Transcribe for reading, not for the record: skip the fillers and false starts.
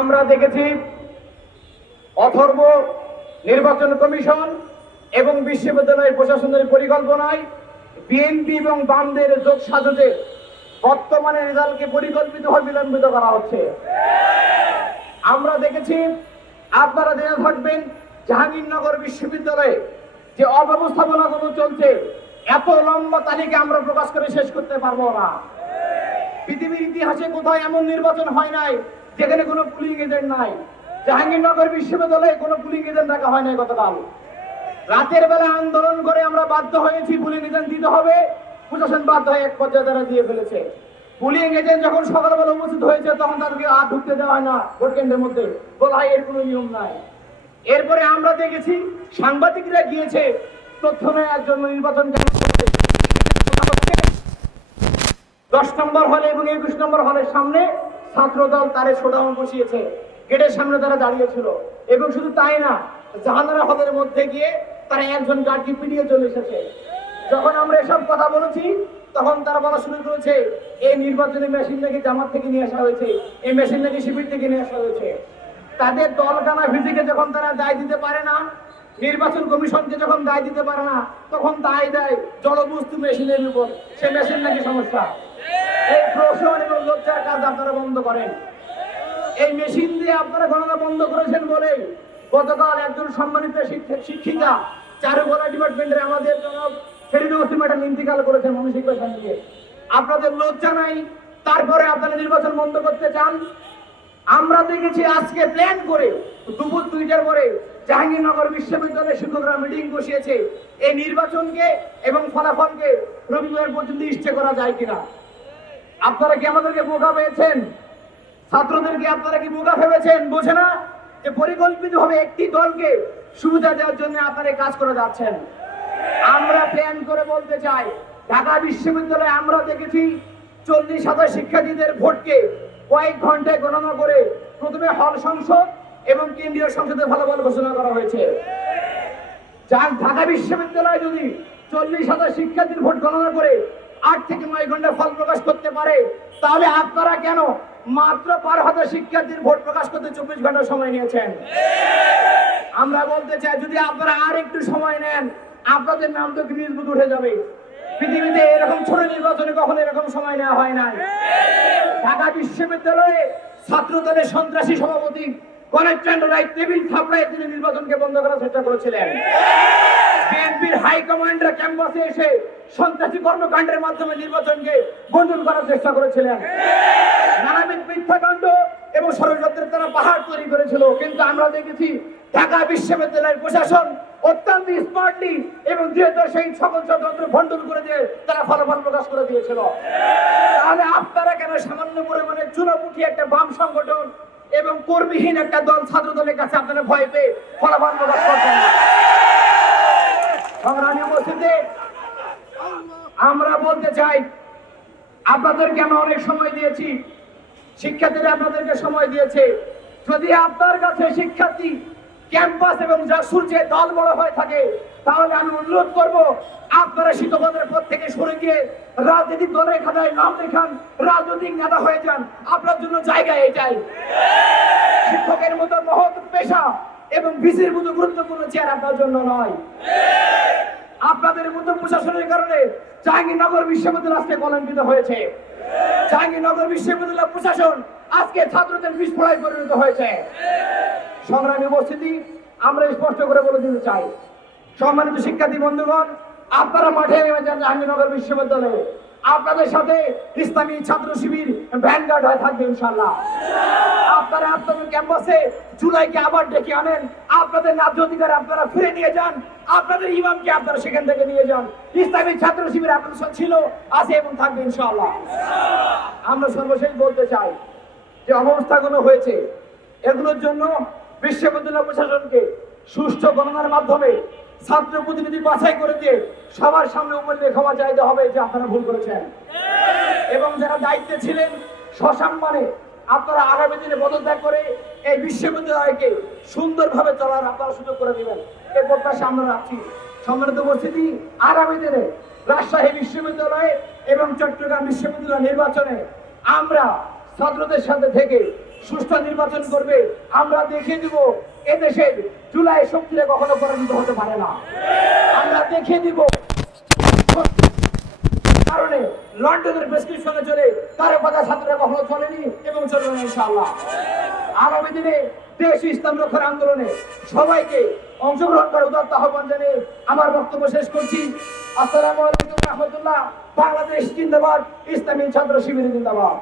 আমরা দেখেছি অথর্ব নির্বাচন কমিশন এবং বিশ্ববিদ্যালয় প্রশাসনের পরিকল্পনায় বিএনপি এবং বামদের যোগ সাজতে বর্তমানে রেজাল্টকে পরিকল্পিতভাবে বিলম্বিত করা হচ্ছে। আমরা দেখেছি, আপনারা জেনে থাকবেন, জাহাঙ্গীরনগর বিশ্ববিদ্যালয়ে যে অব্যবস্থাপনাগুলো চলছে, এত লম্বা তালিকা আমরা প্রকাশ করে শেষ করতে পারবো না। পৃথিবীর ইতিহাসে কোথাও এমন নির্বাচন হয় নাই যেখানে কোনো পুলিং এজেন্ট নাই। জাহাঙ্গীরনগর বিশ্ববিদ্যালয়ে কোনো পুলিং এজেন্ট রাখা হয় নাই। গতকাল রাতের বেলা আন্দোলন করে আমরা বাধ্য হয়েছি পুলিং এজেন্ট দিতে হবে, প্রশাসন বাধ্য হয়ে এক পর্যায়ে তারা দিয়ে ফেলেছে। পুলিং এজেন্ট যখন সকালবেলা উপস্থিত হয়েছে তখন তাদেরকে আর ঢুকতে দেওয়া হয় না ভোট কেন্দ্রের মধ্যে, বলা হয় এর কোনো নিয়ম নাই। এরপরে আমরা দেখেছি সাংবাদিকরা গিয়েছে তথ্য নেওয়ার জন্য নির্বাচন 10 নম্বর হলে এবং 21 নম্বর হলের সামনে ছাত্রদল তারে শোডাউন বসিয়েছে, গেটের সামনে তারা দাঁড়িয়েছিল। এবং শুধু তাই না, জাহানারা হলের মধ্যে গিয়ে তারা একজন গার্ডকে পিটিয়ে চলে এসেছে। যখন আমরা এসব কথা বলেছি তখন তারা বলা শুরু করেছে এই নির্বাচনী মেশিন নাকি জামাত থেকে নিয়ে আসা হয়েছে, এই মেশিন নাকি শিবির থেকে নিয়ে আসা হয়েছে। তাদের দলকানা ভিত্তিকে যখন তারা দায় দিতে পারে না, নির্বাচন কমিশনকে যখন দায় দিতে পারে না, তখন দায় দেয় জড়বস্তু মেশিনের উপর, সে মেশিন নাকি সমস্যা। এই প্রশ্ন এবং লজ্জার কাজ আপনারা বন্ধ করেন। এই মেশিন দিয়ে আপনারা গণনা বন্ধ করেছেন বলে গতকাল একজন সম্মানিত শিক্ষিকা চারুকলা ডিপার্টমেন্টের আমাদের জনাব ফেরিদৌস ম্যাডাম ইন্তিকাল করেছেন মানসিক পেশা নিয়ে। আপনাদের লজ্জা নাই, তারপরে আপনারা নির্বাচন বন্ধ করতে চান। আমরা দেখেছি আজকে প্ল্যান করে দুপুর 2টার পরে জাহাঙ্গীরনগর বিশ্ববিদ্যালয়ের শিক্ষকরা মিটিং বসিয়েছে এই নির্বাচনকে এবং ফলাফলকে রবিবার পর্যন্ত ইস্টে করা যায় কিনা। আপনারা কি আমাদেরকে বোকা পেয়েছেন? ছাত্রদেরকে আপনারা কি বোকা ভেবেছেন? বোঝে না যে পরিকল্পিতভাবে একটি দলকে সুবিধা দেওয়ার জন্য আপনারা কাজ করে যাচ্ছেন। আমরা প্ল্যান করে বলতে চাই, ঢাকা বিশ্ববিদ্যালয়ে আমরা দেখেছি 40,000 শিক্ষার্থীদের ভোটকে কয়েক ঘন্টায় গণনা করে প্রথমে হল সংসদ এবং কেন্দ্রীয় সংসদে ফলাফল ঘোষণা করা হয়েছে। ঢাকা বিশ্ববিদ্যালয় যদি 40,000 শিক্ষার্থীর ভোট গণনা করে 8 থেকে 9 ঘন্টা ফল প্রকাশ করতে পারে, তাহলে আপনারা কেন মাত্র 12,000 শিক্ষার্থীর ভোট প্রকাশ করতে 24 ঘন্টা সময় নিয়েছেন? আমরা বলতে চাই, যদি আপনারা আর একটু সময় নেন, আপনাদের নাম তো গ্রিজ বুথ উঠে যাবে। পৃথিবীতে এরকম ছোট নির্বাচনে কখনো এরকম সময় নেওয়া হয় নাই। ঢাকা বিশ্ববিদ্যালয়ে ছাত্র দলের সন্ত্রাসী সভাপতি গণেশচন্দ্র রায় টেবিল থাপড়ায় তিনি নির্বাচনকে বন্ধ করার চেষ্টা করেছিলেন। বিএনপির হাইকমান্ডরা ক্যাম্পাসে এসে সন্ত্রাসী কর্মকাণ্ডের মাধ্যমে নির্বাচনকে বন্ধন করার চেষ্টা করেছিলেন। নানাবিধ মিথ্যাকাণ্ড এবং ষড়যন্ত্রের তারা পাহাড় তৈরি করেছিল। কিন্তু আমরা দেখেছি ঢাকা বিশ্ববিদ্যালয়ের প্রশাসন অত্যন্ত স্মার্টলি এবং যেহেতু সেই সকল ষড়যন্ত্র ভণ্ডুল করে দিয়ে তারা ফলাফল প্রকাশ করে দিয়েছিল। তাহলে আপনারা কেন সামান্য পরিমাণে চুনাপুটি একটা বাম সংগঠন এবং কর্মীহীন একটা দল ছাত্র দলের কাছে আপনারা ভয় পেয়ে ফলাফল প্রকাশ করছেন না? সংগ্রামী উপস্থিতি, আমরা বলতে চাই, আপনাদেরকে আমরা অনেক সময় দিয়েছি, শিক্ষার্থীরা আপনাদেরকে সময় দিয়েছে। যদি আপনার কাছে শিক্ষার্থী ক্যাম্পাস এবং সূর্যের দল বড় হয়ে থাকে, তাহলে আমি অনুরোধ করব আপনারা শিক্ষকদের পদ থেকে সরে গিয়ে রাজনৈতিক দলের খাতায় নাম লেখান, রাজনৈতিক নেতা হয়ে যান। আপনার জন্য জায়গা এটাই। শিক্ষকের মতো মহৎ পেশা এবং ভিসির মতো গুরুত্বপূর্ণ চেয়ার আপনার জন্য নয়। আপনাদের মতো প্রশাসনের কারণে জাহাঙ্গীরনগর বিশ্ববিদ্যালয় আজকে কলঙ্কিত হয়েছে। জাহাঙ্গীরনগর বিশ্ববিদ্যালয় প্রশাসন আজকে ছাত্রদের বিস্ফোরণে পরিণত হয়েছে। সংগ্রামী উপস্থিতি, আমরা স্পষ্ট করে বলে দিতে চাই, সম্মানিত শিক্ষার্থী বন্ধুগণ, আপনারা মাঠে নেমে যান জাহাঙ্গীরনগর বিশ্ববিদ্যালয়ে। আপনাদের সাথে ইসলামী ছাত্র শিবির ভ্যানগার্ড হয়ে থাকবে ইনশাআল্লাহ। আপনারা আপনাদের ক্যাম্পাসে জুলাইকে আবার ডেকে আনেন, আপনাদের ন্যায্য অধিকার আপনারা ফিরে নিয়ে যান, আপনাদের ইমামকে আপনারা সেখান থেকে নিয়ে যান। ইসলামী ছাত্র শিবির আপনাদের ছিল, আছে এবং থাকবে ইনশাআল্লাহ। আমরা সর্বশেষ বলতে চাই যে অবস্থাগুলো হয়েছে, এগুলোর জন্য বিশ্ববিদ্যালয় প্রশাসনকে সুষ্ঠু গণনার মাধ্যমে ছাত্র প্রতিনিধি বাছাই করে দিয়ে সবার সামনে উপরে ক্ষমা চাইতে হবে যে আপনারা ভুল করেছেন। এবং যারা দায়িত্বে ছিলেন সসম্মানে আপনারা আগামী দিনে পদত্যাগ করে এই বিশ্ববিদ্যালয়কে সুন্দরভাবে চলার আপনারা সুযোগ করে দিবেন, এই প্রত্যাশা আমরা রাখছি। সম্মানিত উপস্থিতি, আগামী দিনে রাজশাহী বিশ্ববিদ্যালয়ে এবং চট্টগ্রাম বিশ্ববিদ্যালয় নির্বাচনে আমরা ছাত্রদের সাথে থেকে সুষ্ঠু নির্বাচন করবে, আমরা দেখিয়ে দিব এদেশের জুলাই শক্তিরা কখনো পরাজিত হতে পারে না। আমরা দেখিয়ে দিব কারণে লন্ডনের প্রেসক্রিপশনে চলে কারো কথা ছাত্ররা কখনো চলেনি এবং চলবে না ইনশাআল্লাহ। আগামী দিনে দেশ ইসলাম রক্ষার আন্দোলনে সবাইকে অংশগ্রহণ করার উদাত্ত আহ্বান জানিয়ে আমার বক্তব্য শেষ করছি। আসসালামু আলাইকুম রহমতুল্লাহ। বাংলাদেশ জিন্দাবাদ, ইসলামী ছাত্র শিবির জিন্দাবাদ।